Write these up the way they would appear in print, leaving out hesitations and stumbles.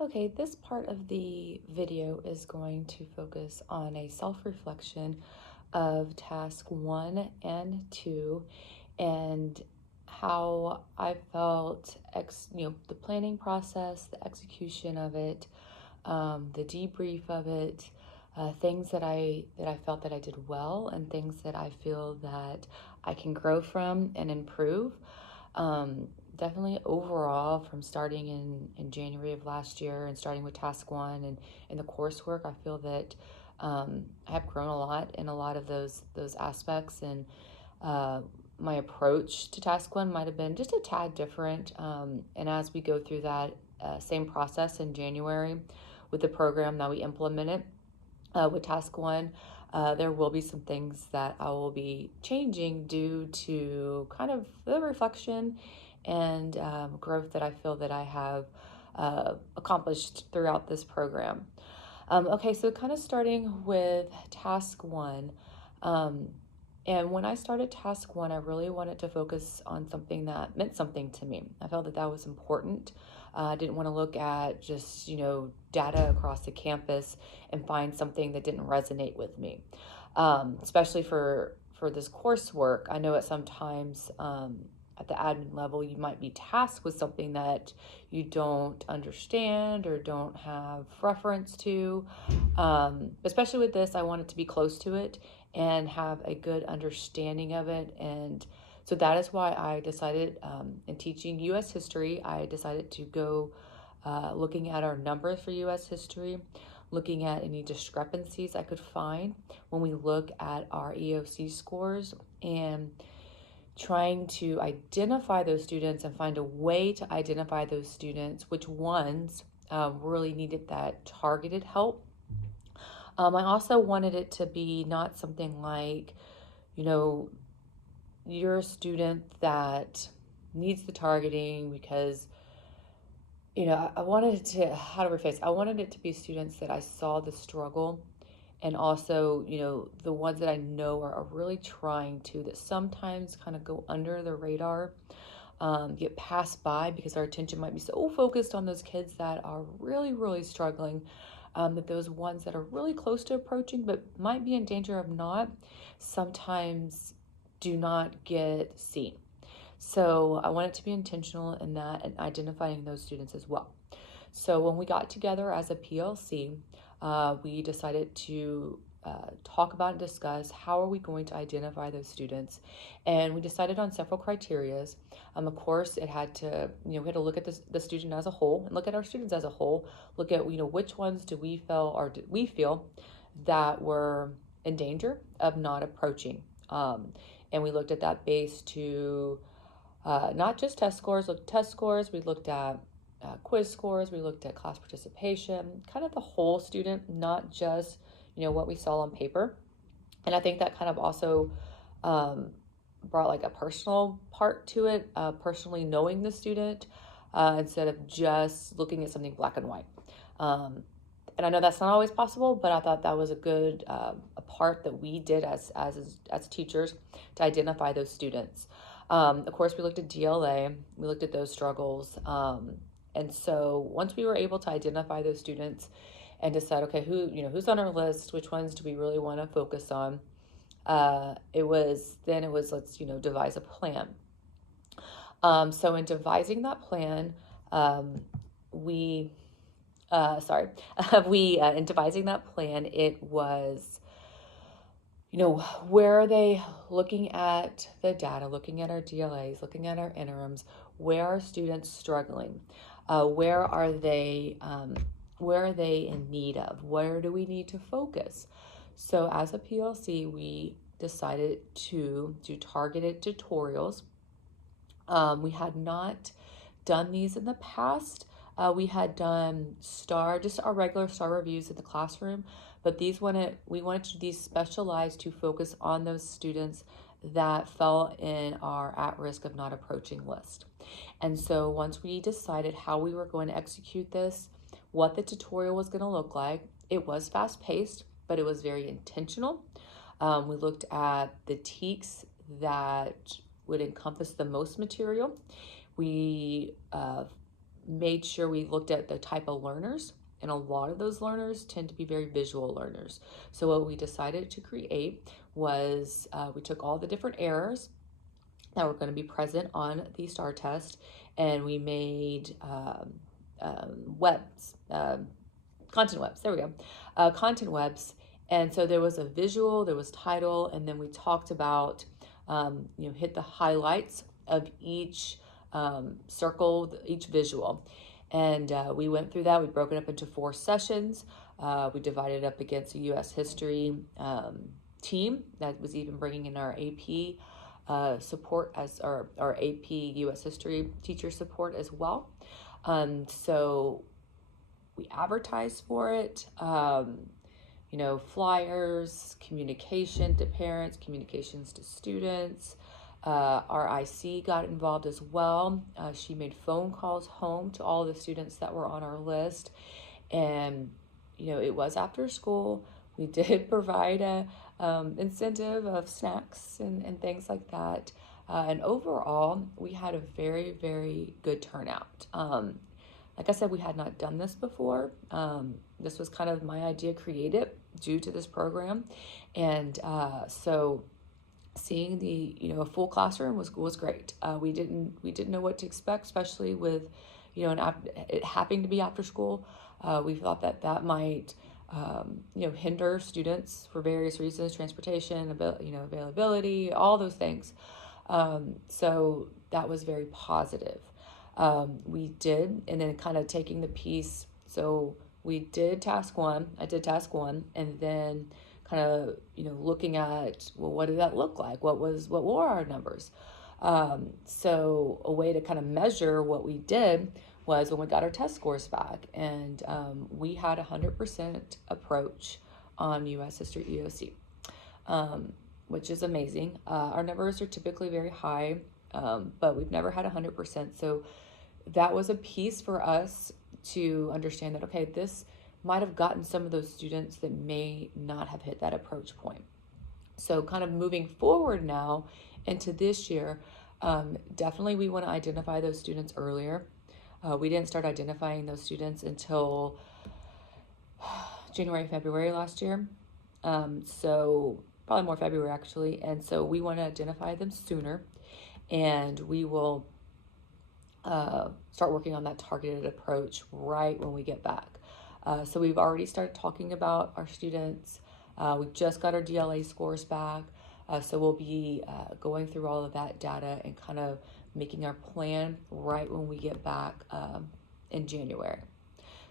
Okay, this part of the video is going to focus on a self-reflection of task 1 and 2 and how I felt, the planning process, the execution of it, the debrief of it, things that I felt that I did well, and things that I feel that I can grow from and improve. Um, Definitely overall, from starting in January of last year and starting with task 1 and in the coursework, I feel that I have grown a lot in a lot of those aspects, and uh, my approach to task 1 might have been just a tad different. And as we go through that same process in January with the program that we implemented with task 1, there will be some things that I will be changing due to kind of the reflection and growth that I feel that I have accomplished throughout this program. Okay, so kind of starting with task 1. Um, and when I started task 1, I really wanted to focus on something that meant something to me. I felt that that was important. I didn't want to look at just, data across the campus and find something that didn't resonate with me. Especially for this coursework, I know at sometimes at the admin level, you might be tasked with something that you don't understand or don't have reference to. Especially with this, I wanted to be close to it and have a good understanding of it. And so that is why I decided, in teaching U.S. history, I decided to go looking at our numbers for U.S. history, looking at any discrepancies I could find when we look at our EOC scores, and trying to identify those students and find a way to identify those students, which ones really needed that targeted help. I also wanted it to be not something like, you know, you're a student that needs the targeting because, I wanted it to, how to rephrase, I wanted it to be students that I saw the struggle, and also, the ones that I know are really trying to, that sometimes kind of go under the radar, get passed by because our attention might be so focused on those kids that are really, really struggling, that those ones that are really close to approaching but might be in danger of not, sometimes do not get seen. So I want it to be intentional in that and identifying those students as well. So when we got together as a PLC, we decided to talk about and discuss how are we going to identify those students, and we decided on several criterias. Of course, it had to, we had to look at the student as a whole and look at our students as a whole. Look at which ones do we feel that were in danger of not approaching, and we looked at that base to not just test scores. Looked at test scores. We looked at quiz scores. We looked at class participation, kind of the whole student, not just, what we saw on paper. And I think that kind of also brought like a personal part to it, personally knowing the student, instead of just looking at something black and white. And I know that's not always possible, but I thought that was a good a part that we did as teachers to identify those students. Of course, we looked at DLA, we looked at those struggles. And so once we were able to identify those students and decide, okay, who's on our list, which ones do we really want to focus on, it was let's, devise a plan. So in devising that plan, we, in devising that plan, it was, where are they looking at the data, looking at our DLAs, looking at our interims, where are students struggling? Where are they in need of? Where do we need to focus? So as a PLC, we decided to do targeted tutorials. We had not done these in the past. We had done just our regular STAR reviews in the classroom, but we wanted to do these specialized to focus on those students that fell in our at risk of not approaching list. And so once we decided how we were going to execute this, what the tutorial was going to look like, it was fast paced, but it was very intentional. We looked at the TEKs that would encompass the most material. We made sure we looked at the type of learners, and a lot of those learners tend to be very visual learners. So what we decided to create was we took all the different errors that were going to be present on the STAR test, and we made webs, content webs. There we go, content webs. And so there was a visual, there was title, and then we talked about, hit the highlights of each circle, each visual. And we went through that. We broke it up into 4 sessions. We divided up against a U.S. history team that was even bringing in our AP support as our AP U.S. history teacher support as well. So we advertised for it, flyers, communication to parents, communications to students. Our IC got involved as well. She made phone calls home to all the students that were on our list. And, it was after school. We did provide a incentive of snacks and things like that. And overall, we had a very, very good turnout. Like I said, we had not done this before. This was kind of my idea, created due to this program. And so seeing the a full classroom was great. We didn't know what to expect, especially with it happening to be after school. We thought that might hinder students for various reasons, transportation, availability, all those things. So that was very positive. We did, and then kind of taking the piece. So we did task 1. I did task 1, and then kind of looking at, well, what did that look like? What were our numbers? So a way to kind of measure what we did was when we got our test scores back, and we had 100% approach on U.S. History EOC, which is amazing. Our numbers are typically very high, but we've never had 100%. So that was a piece for us to understand that, okay, this might have gotten some of those students that may not have hit that approach point. So kind of moving forward now into this year, definitely we want to identify those students earlier. We didn't start identifying those students until January, February last year. So probably more February actually. And so we want to identify them sooner, and we will start working on that targeted approach right when we get back. So we've already started talking about our students. We just got our DLA scores back. So we'll be going through all of that data and kind of making our plan right when we get back in January.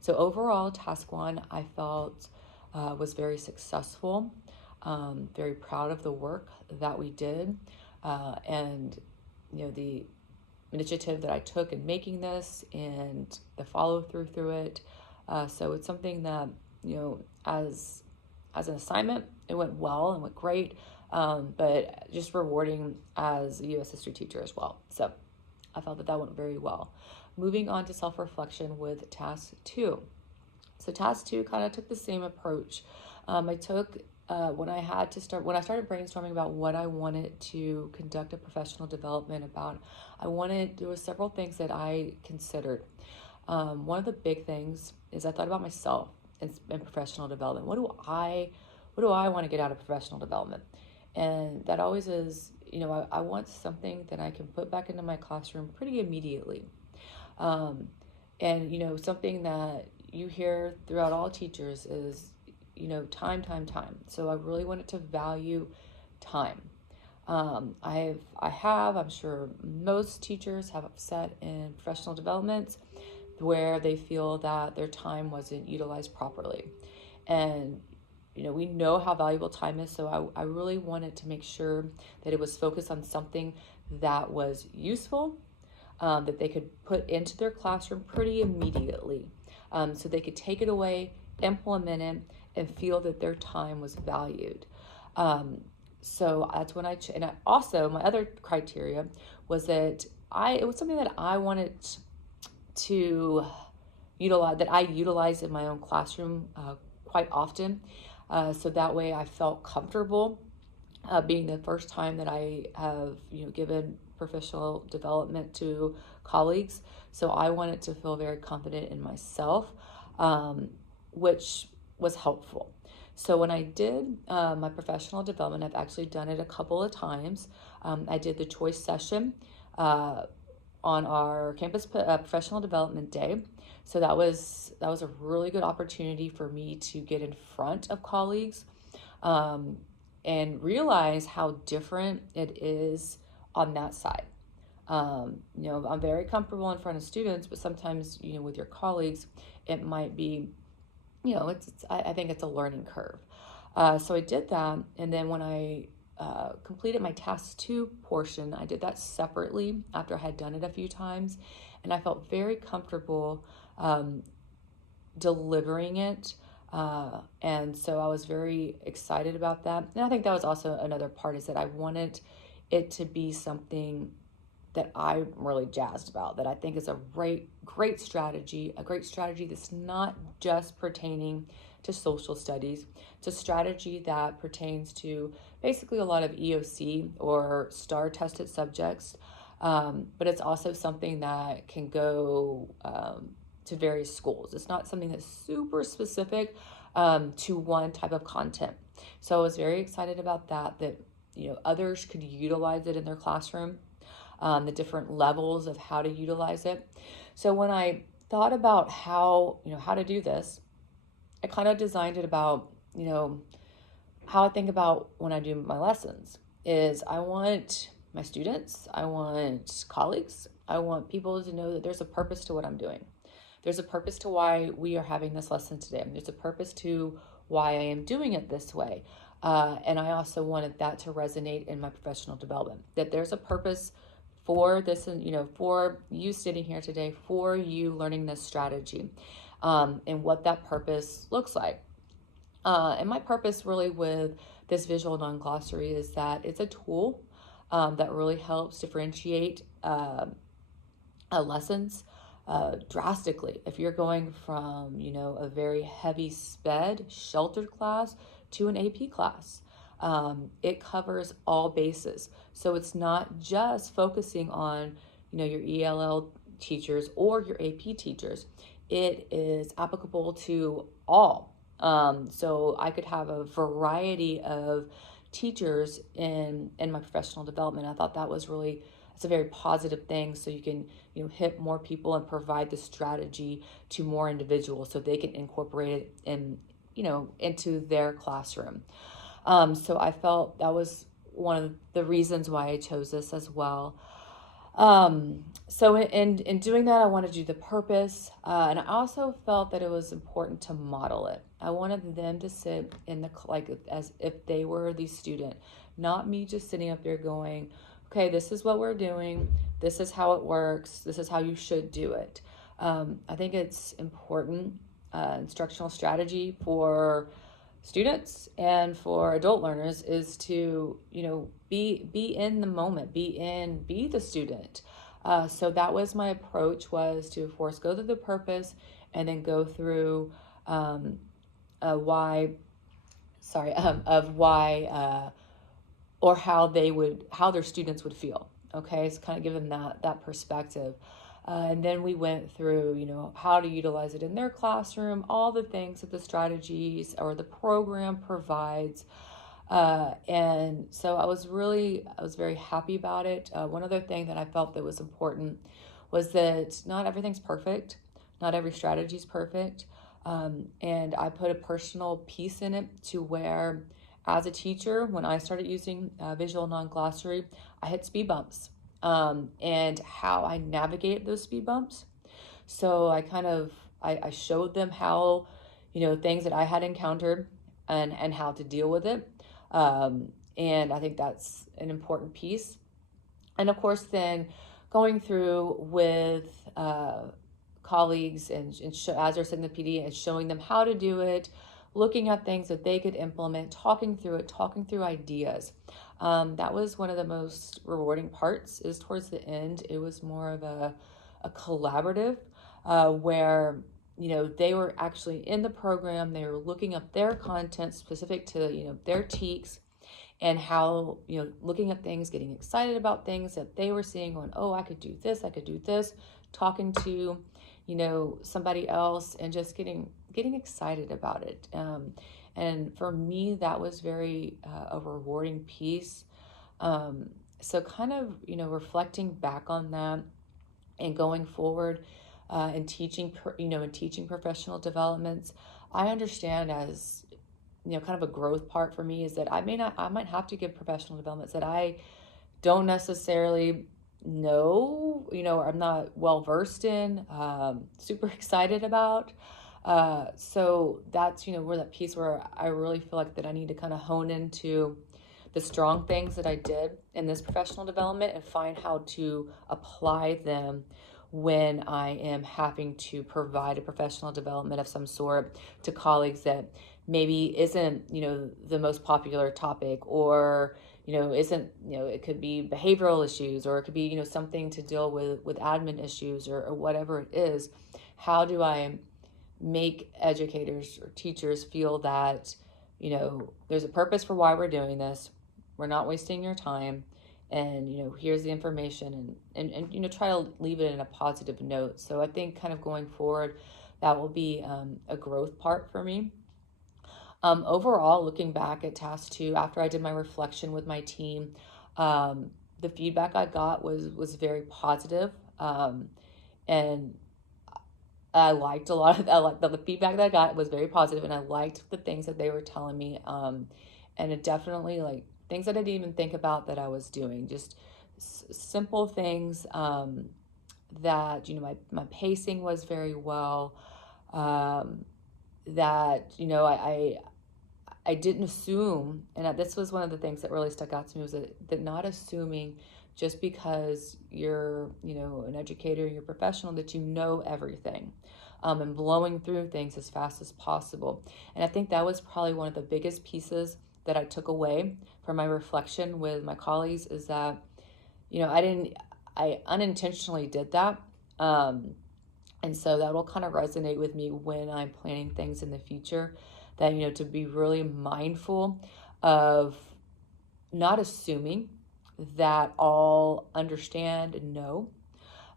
So overall, task 1, I felt was very successful. Very proud of the work that we did, and the initiative that I took in making this and the follow through it. So it's something that as an assignment, it went well and went great. But just rewarding as a U.S. history teacher as well. So I felt that went very well. Moving on to self-reflection with task 2. So task 2 kind of took the same approach. I took, when I started brainstorming about what I wanted to conduct a professional development about, there were several things that I considered. One of the big things is I thought about myself in professional development. What do I want to get out of professional development? And that always is, I want something that I can put back into my classroom pretty immediately. And, something that you hear throughout all teachers is, time. So I really wanted to value time. I'm sure most teachers have sat in professional developments where they feel that their time wasn't utilized properly. And we know how valuable time is, so I really wanted to make sure that it was focused on something that was useful, that they could put into their classroom pretty immediately, so they could take it away, implement it, and feel that their time was valued. So that's when also my other criteria was that it was something that I wanted to utilize, that I utilize in my own classroom quite often. So that way I felt comfortable being the first time that I have, given professional development to colleagues. So I wanted to feel very confident in myself, which was helpful. So when I did my professional development, I've actually done it a couple of times. I did the choice session on our campus professional development day. So that was a really good opportunity for me to get in front of colleagues and realize how different it is on that side. I'm very comfortable in front of students, but sometimes, with your colleagues, it might be, I think it's a learning curve. So I did that. And then when I completed my task 2 portion, I did that separately after I had done it a few times. And I felt very comfortable delivering it. And so I was very excited about that. And I think that was also another part, is that I wanted it to be something that I'm really jazzed about, that I think is a great strategy, that's not just pertaining to social studies. It's a strategy that pertains to basically a lot of EOC or STAR tested subjects, but it's also something that can go to various schools. It's not something that's super specific to one type of content. So I was very excited about that others could utilize it in their classroom, the different levels of how to utilize it. So when I thought about how to do this, I kind of designed it about, how I think about when I do my lessons is I want my students, I want colleagues, I want people to know that there's a purpose to what I'm doing. There's a purpose to why we are having this lesson today. There's a purpose to why I am doing it this way. And I also wanted that to resonate in my professional development, that there's a purpose for this, and for you sitting here today, for you learning this strategy, and what that purpose looks like. And my purpose really with this visual non-glossary is that it's a tool that really helps differentiate lessons drastically. If you're going from, a very heavy sped sheltered class to an AP class, it covers all bases. So it's not just focusing on, your ELL teachers or your AP teachers. It is applicable to all. So I could have a variety of teachers in my professional development. I thought that was it's a very positive thing. So you can, hit more people and provide the strategy to more individuals so they can incorporate it into their classroom. So I felt that was one of the reasons why I chose this as well. So in doing that, I wanted to do the purpose, and I also felt that it was important to model it. I wanted them to sit in as if they were the student, not me just sitting up there going, okay, this is what we're doing. This is how it works. This is how you should do it. I think it's important, instructional strategy for students and for adult learners is to, be in the moment, be the student. So that was my approach, was to, of course, go through the purpose and then go through why, or how their students would feel. Okay, so kind of give them that perspective. And then we went through, how to utilize it in their classroom, all the things that the strategies or the program provides. And so I was very happy about it. One other thing that I felt that was important was that not everything's perfect. Not every strategy is perfect. And I put a personal piece in it to where, as a teacher, when I started using visual non-glossary, I hit speed bumps, and how I navigate those speed bumps. So I showed them how, things that I had encountered and how to deal with it. And I think that's an important piece. And of course, then going through with colleagues and as they're sitting in the PD and showing them how to do it, looking at things that they could implement, talking through ideas. That was one of the most rewarding parts, is towards the end. It was more of a collaborative where, they were actually in the program. They were looking up their content specific to, their TEKs, and how, looking at things, getting excited about things that they were seeing, going, oh, I could do this, talking to, somebody else, and just getting excited about it. And for me, that was very a rewarding piece. So kind of, reflecting back on that and going forward, and teaching professional developments, I understand as, kind of a growth part for me is that I might have to give professional developments that I don't necessarily know, or I'm not well versed in, super excited about. So that's, where that piece where I really feel like that I need to kind of hone into the strong things that I did in this professional development and find how to apply them when I am having to provide a professional development of some sort to colleagues that maybe isn't, the most popular topic, or, isn't, it could be behavioral issues, or it could be, something to deal with admin issues, or whatever it is. How do I make educators or teachers feel that, there's a purpose for why we're doing this? We're not wasting your time, and here's the information, and try to leave it in a positive note. So I think kind of going forward, that will be a growth part for me. Overall, looking back at task 2, after I did my reflection with my team, the feedback I got was very positive, and I liked a lot of I liked the feedback that I got was very positive, and I liked the things that they were telling me, and it definitely, like, things that I didn't even think about that I was doing, just simple things, that, my pacing was very well, that, I didn't assume, and this was one of the things that really stuck out to me, was that not assuming just because you're, an educator, you're a professional, that you know everything, and blowing through things as fast as possible. And I think that was probably one of the biggest pieces that I took away from my reflection with my colleagues, is that, I unintentionally did that. And so that will kind of resonate with me when I'm planning things in the future, that, to be really mindful of not assuming that all understand and know.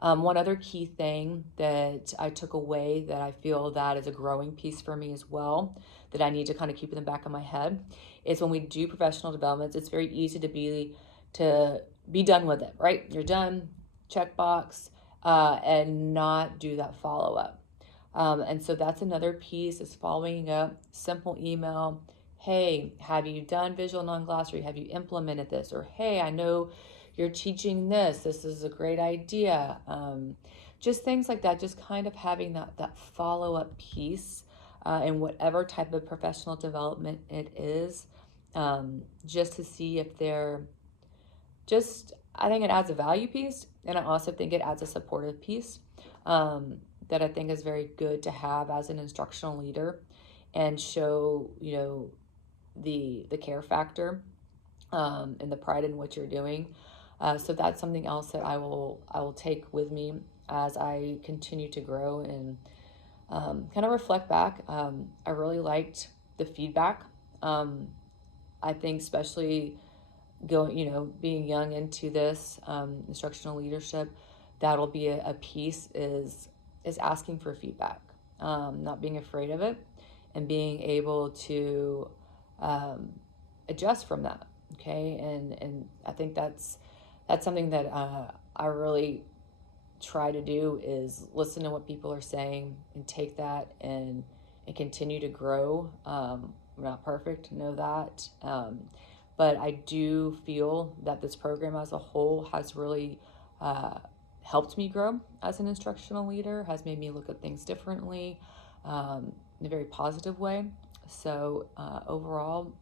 One other key thing that I took away that I feel that is a growing piece for me as well, that I need to kind of keep in the back of my head, is when we do professional developments, it's very easy to be done with it, right? You're done, checkbox, and not do that follow-up. And so that's another piece, is following up, simple email. Hey, have you done visual non-glossary? Have you implemented this? Or, hey, I know you're teaching this. This is a great idea. Just things like that, just kind of having that follow-up piece, in whatever type of professional development it is, just to see if they're I think it adds a value piece, and I also think it adds a supportive piece, that I think is very good to have as an instructional leader, and show, the care factor, and the pride in what you're doing. So that's something else that I will take with me as I continue to grow and, kind of reflect back. I really liked the feedback. I think especially being young into this, instructional leadership, that'll be a piece, is asking for feedback, not being afraid of it, and being able to, adjust from that. Okay. And I think that's something that, I really try to do, is listen to what people are saying and take that and continue to grow. We're not perfect, know that. But I do feel that this program as a whole has really, helped me grow as an instructional leader, has made me look at things differently, in a very positive way. So overall,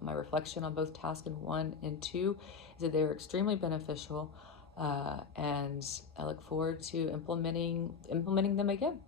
my reflection on both task 1 and 2 is that they were extremely beneficial, and I look forward to implementing them again.